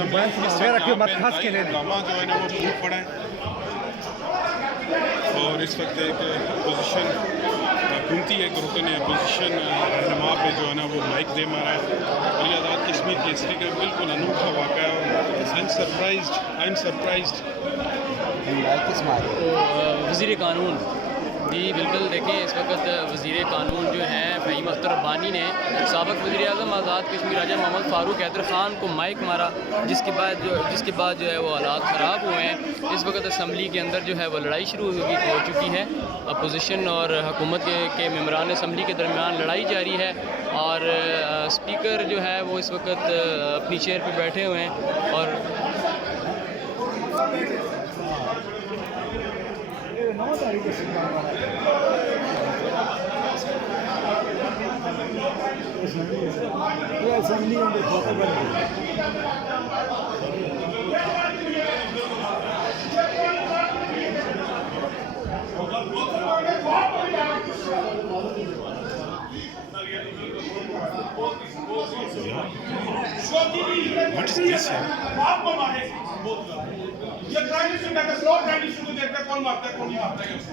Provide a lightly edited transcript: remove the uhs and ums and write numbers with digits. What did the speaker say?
Assembly हंगामा जो है ना वो टूट पड़ा है और इस वक्त एक अपोजिशन हुकूमती एक रुकन अपोजिशन रहनुमा पे जो है ना वो माइक दे मारा है और ये आज़ाद कश्मीर केसरी का बिल्कुल अनोखा वाक़ा है और आई एम सरप्राइज्ड। वज़ीर कानून जी बिल्कुल देखें, इस वक्त वज़ीर कानून जो हैं फ़हीम अख्तर रब्बानी ने साबिक़ वज़ीर आज़म आज़ाद कश्मीर राजा मोहम्मद फ़ारूक हैदर ख़ान को माइक मारा, जिसके बाद जो है वो हालात ख़राब हुए हैं। इस वक्त असम्बली के अंदर जो है वो लड़ाई शुरू हो चुकी है। अपोजिशन और हुकूमत के मेम्बरान असम्बली के दरमियान लड़ाई जारी है और स्पीकर जो है वो इस वक्त अपनी चेयर पर बैठे हुए हैं और What is this here? ये क्राइम इशू का स्लो क्राइम इशू को देखते कौन मारता है कौन नहीं मारता है उसको।